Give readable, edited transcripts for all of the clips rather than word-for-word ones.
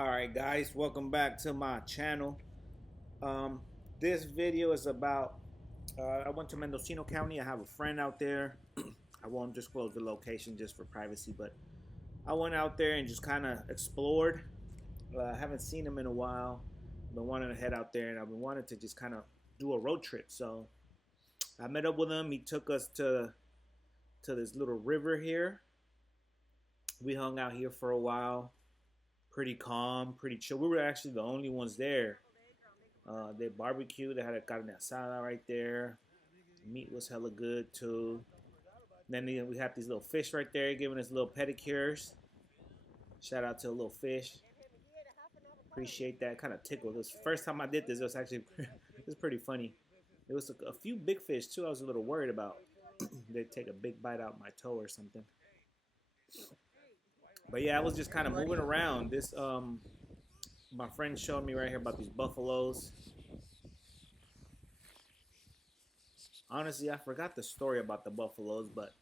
Alright guys, welcome back to my channel. This video is about I went to Mendocino County. I have a friend out there. I won't disclose the location just for privacy, but I went out there and just kind of explored. I haven't seen him in a while. I've been wanting to head out there, and I've been wanting to just kind of do a road trip. So I met up with him. He took us to this little river here. We hung out here for a while. Pretty calm, pretty chill. We were actually the only ones there. They barbecued. They had a carne asada right there. Meat was hella good too. Then we had these little fish right there giving us little pedicures. Shout out to a little fish. Appreciate that. Kind of tickled. It was the first time I did this. It was actually it was pretty funny. There was a few big fish too. I was a little worried about they'd take a big bite out my toe or something. But yeah, I was just kind of moving around. This my friend showed me right here about these buffaloes. Honestly, I forgot the story about the buffaloes, but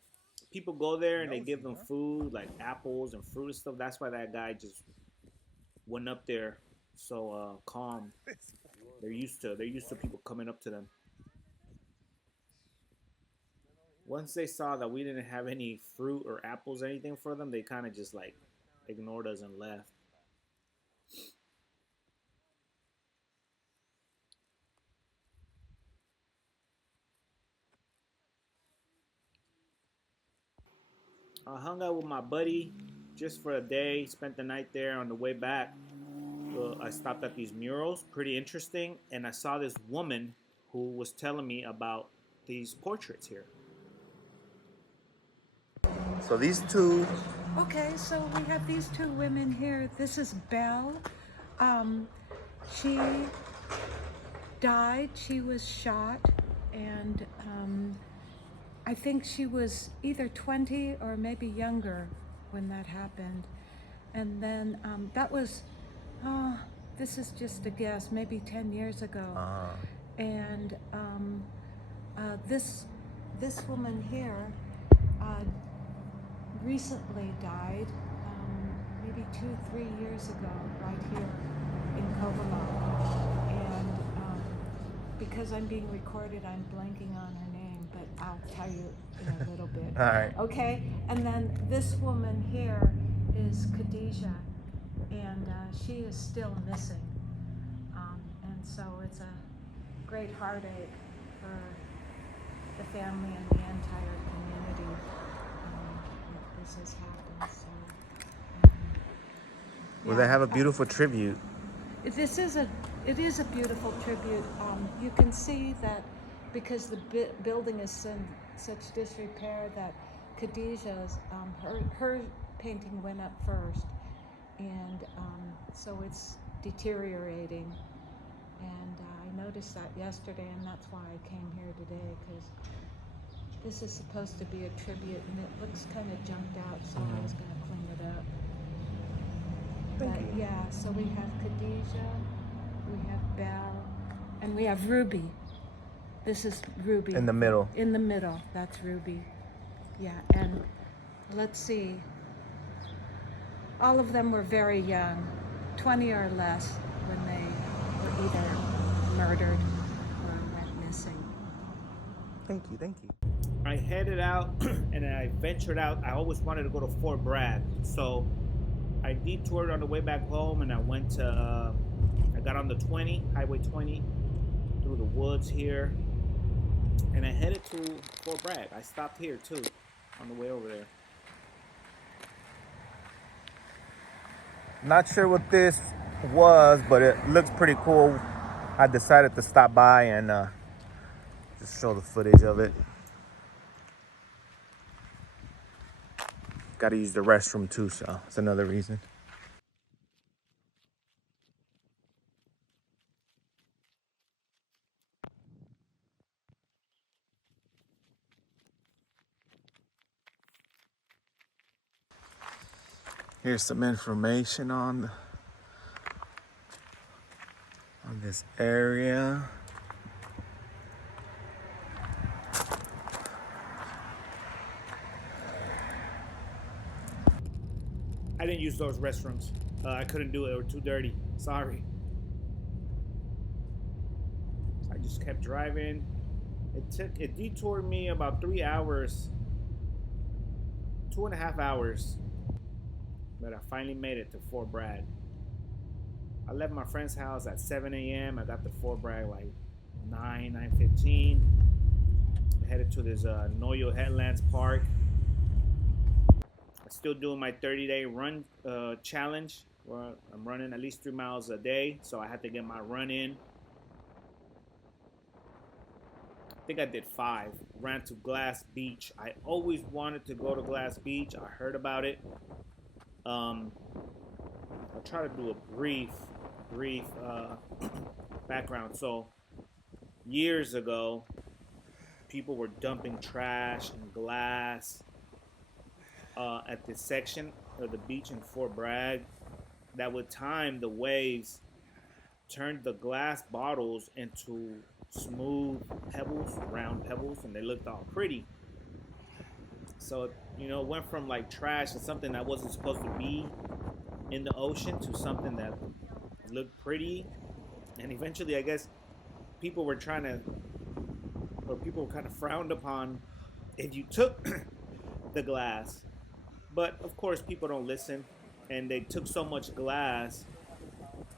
people go there and they give them food like apples and fruit and stuff. That's why that guy just went up there so calm. They're used to people coming up to them. Once they saw that we didn't have any fruit or apples or anything for them, they kind of just like ignored us and left. I hung out with my buddy just for a day, spent the night there. On the way back, I stopped at these murals, pretty interesting, and I saw this woman who was telling me about these portraits here. So these two. Okay, so we have these two women here. This is Belle. She died. She was shot, and I think she was either 20 or maybe younger when that happened. And then that was, this is just a guess, maybe 10 years ago. And this woman here recently died, maybe 2-3 years ago, right here in Kovala. And because I'm being recorded, I'm blanking on her name, but I'll tell you in a little bit. All right. Okay, and then this woman here is Khadijah, and she is still missing. And so it's a great heartache for the family and the entire community. This has happened. So, Well, they have a beautiful tribute. it is a beautiful tribute. You can see that because the building is in such disrepair that Khadijah's her painting went up first, and so it's deteriorating. And I noticed that yesterday, and that's why I came here today, because this is supposed to be a tribute, and it looks kind of junked out, so I was going to clean it up. But yeah, so we have Khadijah, we have Belle, and we have Ruby. This is Ruby. In the middle. In the middle, that's Ruby. Yeah, and let's see. All of them were very young, 20 or less, when they were either murdered or went missing. Thank you, thank you. I headed out and I ventured out. I always wanted to go to Fort Bragg, so I detoured on the way back home, and I went to I got on the Highway 20 through the woods here, and I headed to Fort Bragg. I stopped here too on the way over there. Not sure what this was, but it looks pretty cool. I decided to stop by and just show the footage of it. Got to use the restroom too, so that's another reason. Here's some information on this area. I didn't use those restrooms. I couldn't do it. They were too dirty. Sorry. So I just kept driving. It detoured me about 3 hours, 2.5 hours, but I finally made it to Fort Bragg. I left my friend's house at 7 a.m. I got to Fort Bragg like 9:15. I headed to this Noyo Headlands Park. I'm still doing my 30-day run challenge, where I'm running at least 3 miles a day, so I had to get my run in. I think I did 5. Ran to Glass Beach. I always wanted to go to Glass Beach. I heard about it. I'll try to do a brief background. So years ago, people were dumping trash and glass at this section of the beach in Fort Bragg. That with time, the waves turned the glass bottles into smooth pebbles, round pebbles, and they looked all pretty. So, you know, it went from like trash to something that wasn't supposed to be in the ocean to something that looked pretty. And eventually, I guess people were trying to, or people were kind of frowned upon if you took the glass. But of course, people don't listen, and they took so much glass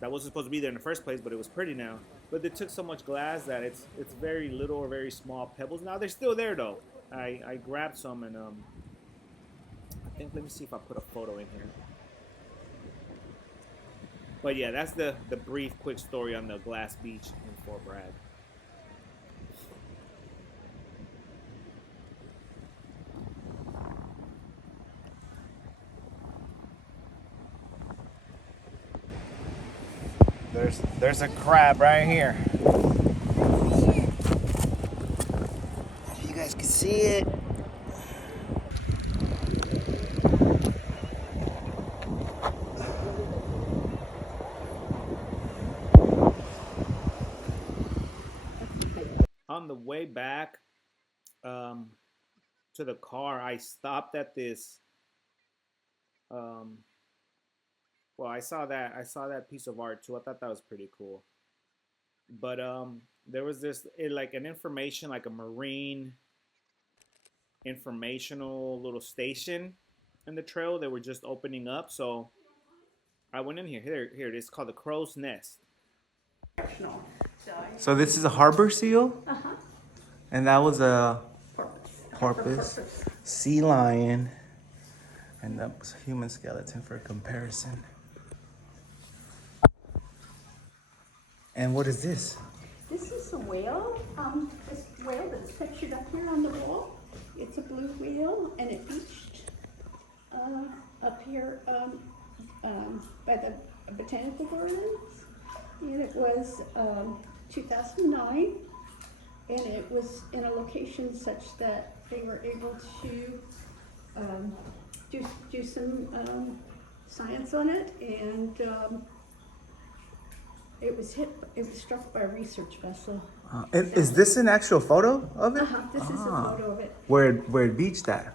that wasn't supposed to be there in the first place, but it was pretty now. But they took so much glass that it's very little or very small pebbles. Now they're still there though. I grabbed some, and I think, let me see if I put a photo in here. But yeah, that's the brief quick story on the Glass Beach in Fort Bragg. There's a crab right here. You guys can see it. On the way back to the car, I stopped at this. Well, I saw that piece of art too. I thought that was pretty cool. But there was this like an information, like a marine informational little station in the trail. They were just opening up, so I went in here. Here it is, called the Crow's Nest. So this is a harbor seal? Uh-huh. And that was a Porpoise. porpoise, sea lion, and that was a human skeleton for comparison. And what is this? This is a whale. This whale that's pictured up here on the wall. It's a blue whale, and it beached up here by the botanical gardens. And it was 2009, and it was in a location such that they were able to do some science on it, and it was struck by a research vessel. Is this an actual photo of it? This is a photo of it. Where it beached at?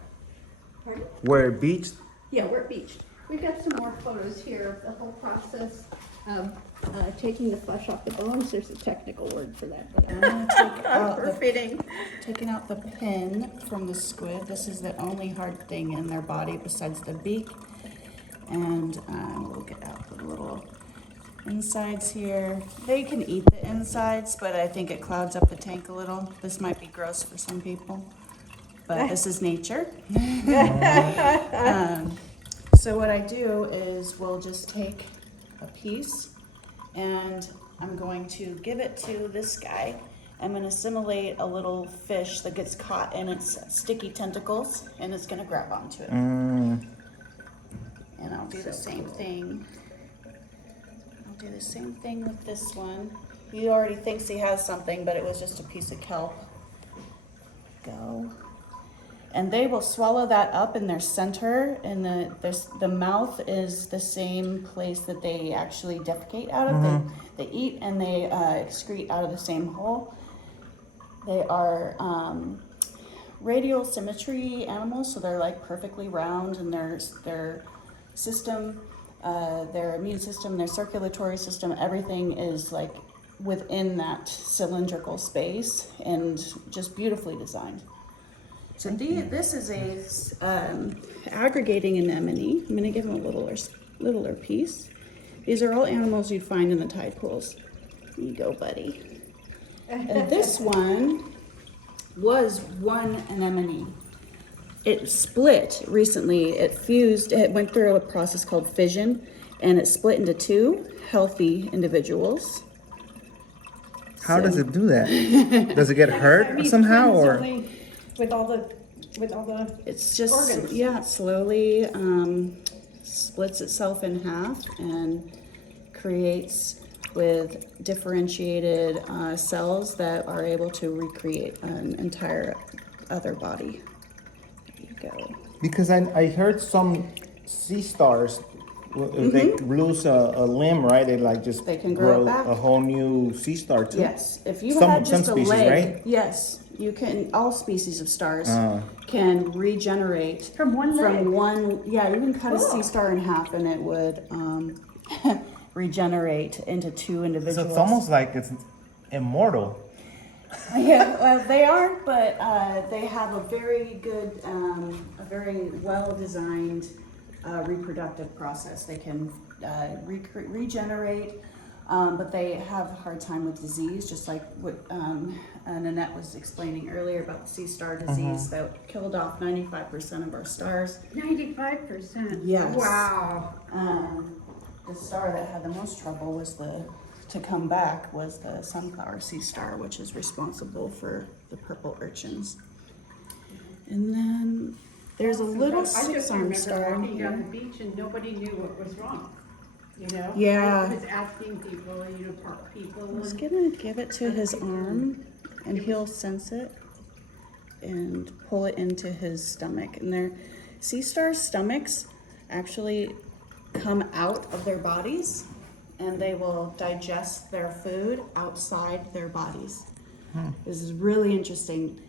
Pardon? Where it beached? Yeah, where it beached. We've got some more photos here of the whole process of taking the flesh off the bones. There's a technical word for that. But Taking out the pin from the squid. This is the only hard thing in their body besides the beak. And we'll get out the little insides here. They can eat the insides, but I think it clouds up the tank a little. This might be gross for some people, but this is nature. So what I do is we'll just take a piece and I'm going to give it to this guy. I'm going to simulate a little fish that gets caught in its sticky tentacles and it's going to grab onto it. And I'll do the same thing. I'll do the same thing with this one. He already thinks he has something, but it was just a piece of kelp. Go. And they will swallow that up in their center, and the mouth is the same place that they actually defecate out of. They eat and they excrete out of the same hole. They are radial symmetry animals, so they're like perfectly round, and they're system, their immune system, their circulatory system, everything is like within that cylindrical space and just beautifully designed. So this is a aggregating anemone. I'm going to give him a littler piece. These are all animals you'd find in the tide pools. Here you go, buddy. And this one was one anemone. It split recently. It fused. It went through a process called fission, and it split into two healthy individuals. How does it do that? Does it get hurt somehow, or? With all the It's just organs. yeah, it slowly splits itself in half and creates with differentiated cells that are able to recreate an entire other body. There you go. Because I heard some sea stars, if they lose a limb, right? They like just They can grow it back. a whole new sea star too. Yes, if you Some- had just some a species, leg, right? yes, you can. All species of stars can regenerate From one leg? From one, yeah, you can cut a sea Cool. star in half, and it would regenerate into two So individuals. it's almost like it's immortal. Yeah, well, they aren't, but they have a very good, a very well-designed reproductive process. They can regenerate, but they have a hard time with disease, just like what Nanette was explaining earlier about the sea star disease that killed off 95% of our stars. 95%. Yes. Wow. The star that had the most trouble was to come back was the sunflower sea star, which is responsible for the purple urchins. And then there's a little I just six-armed remember star in walking down here. the beach and nobody knew what was wrong. You know? Yeah. I was asking people, park people. I was and- gonna give it to his arm, and he'll sense it and pull it into his stomach. And their sea stars' stomachs actually come out of their bodies, and they will digest their food outside their bodies. This is really interesting.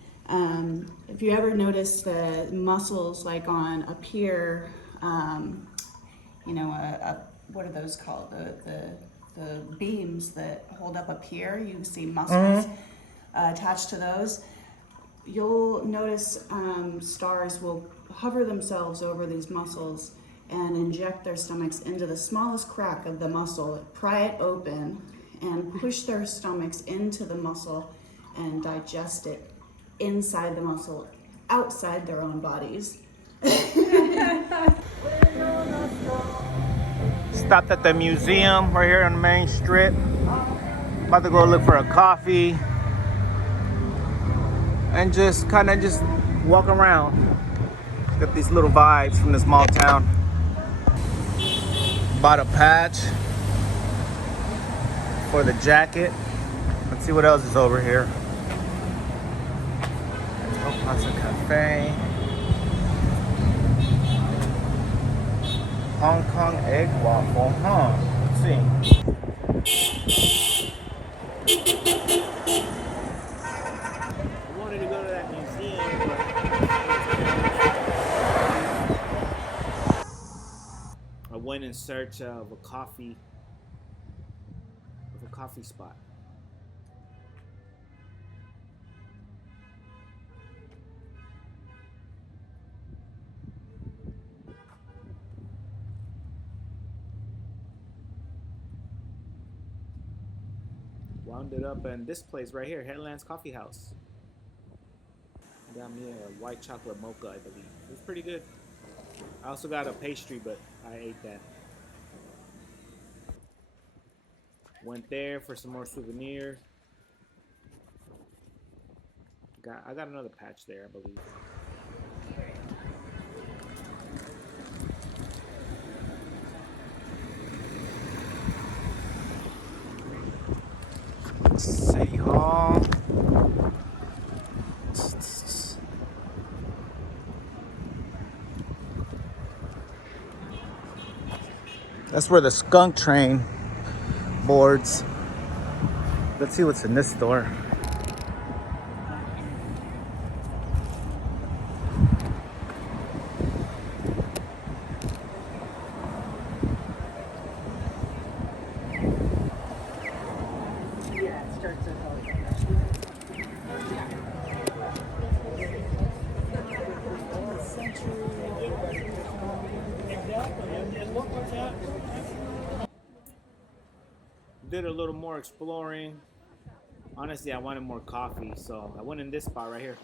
If you ever notice the muscles, like on a pier, what are those called? The beams that hold up a pier. You see muscles attached to those. You'll notice stars will hover themselves over these muscles and inject their stomachs into the smallest crack of the muscle, pry it open, and push their stomachs into the muscle and digest it inside the muscle, outside their own bodies. Stopped at the museum right here on the main strip. About to go look for a coffee and just kind of just walk around. Get these little vibes from this small town. Bought a patch for the jacket. Let's see what else is over here. Oh, Plaza Cafe. Hong Kong egg waffle, huh? Let's see. I wanted to go to that museum, but I went in search of a coffee spot. Wound up in this place right here, Headlands Coffee House. Got me a white chocolate mocha, I believe. It was pretty good. I also got a pastry, but I ate that. Went there for some more souvenirs. I got another patch there, I believe. City Hall. That's where the skunk train boards. Let's see what's in this store. Did a little more exploring. Honestly, I wanted more coffee, so I went in this spot right here.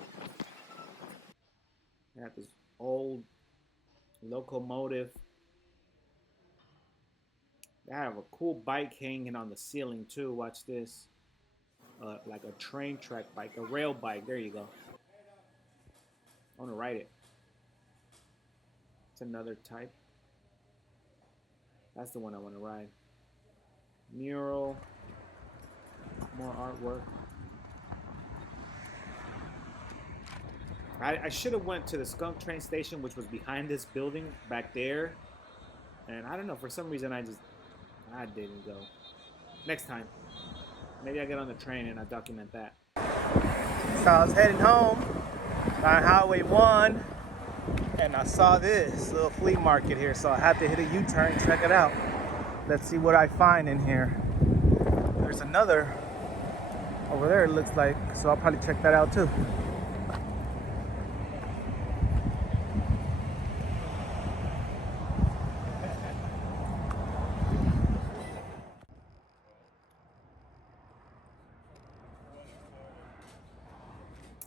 They got this old locomotive. They have a cool bike hanging on the ceiling too. Watch this. Like a train track bike, a rail bike. There you go. I want to ride it. It's another type. That's the one I want to ride. Mural. More artwork. I should have went to the skunk train station, which was behind this building back there. And I don't know, for some reason I didn't go. Next time. Maybe I get on the train and I document that. So I was heading home on Highway 1 and I saw this little flea market here, so I had to hit a U-turn, check it out. Let's see what I find in here. There's another over there, it looks like, so I'll probably check that out too.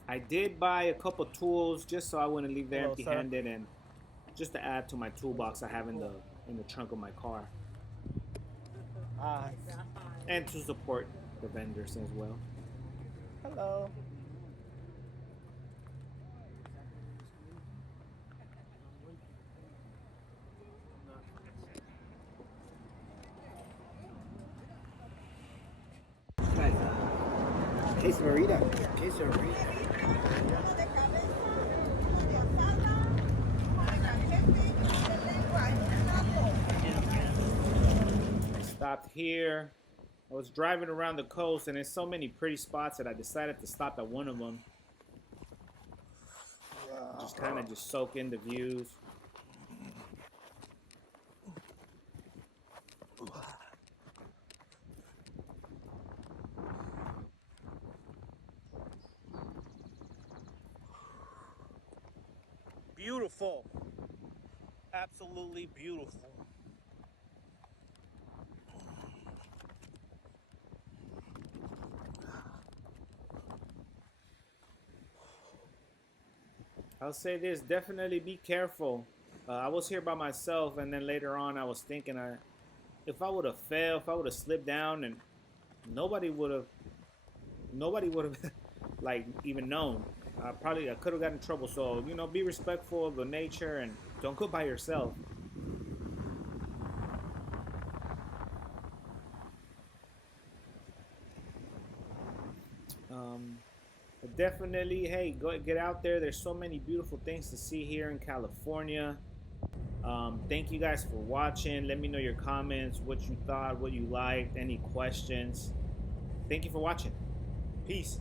I did buy a couple tools just so I wouldn't leave there Hello, empty-handed, and just to add to my toolbox I have in the trunk of my car, and to support the vendors as well. Hello. Quesarita. Quesarita. Stopped here. I was driving around the coast and there's so many pretty spots that I decided to stop at one of them. Just kind of just soak in the views. Beautiful. Absolutely beautiful. I'll say this, definitely be careful. I was here by myself, and then later on I was thinking if I would have failed, if I would have slipped down, and nobody would have like even known. I could have gotten in trouble. So, you know, be respectful of the nature and don't go by yourself. But definitely, hey, go get out there. There's so many beautiful things to see here in California. Thank you guys for watching. Let me know your comments, what you thought, what you liked, any questions. Thank you for watching. Peace.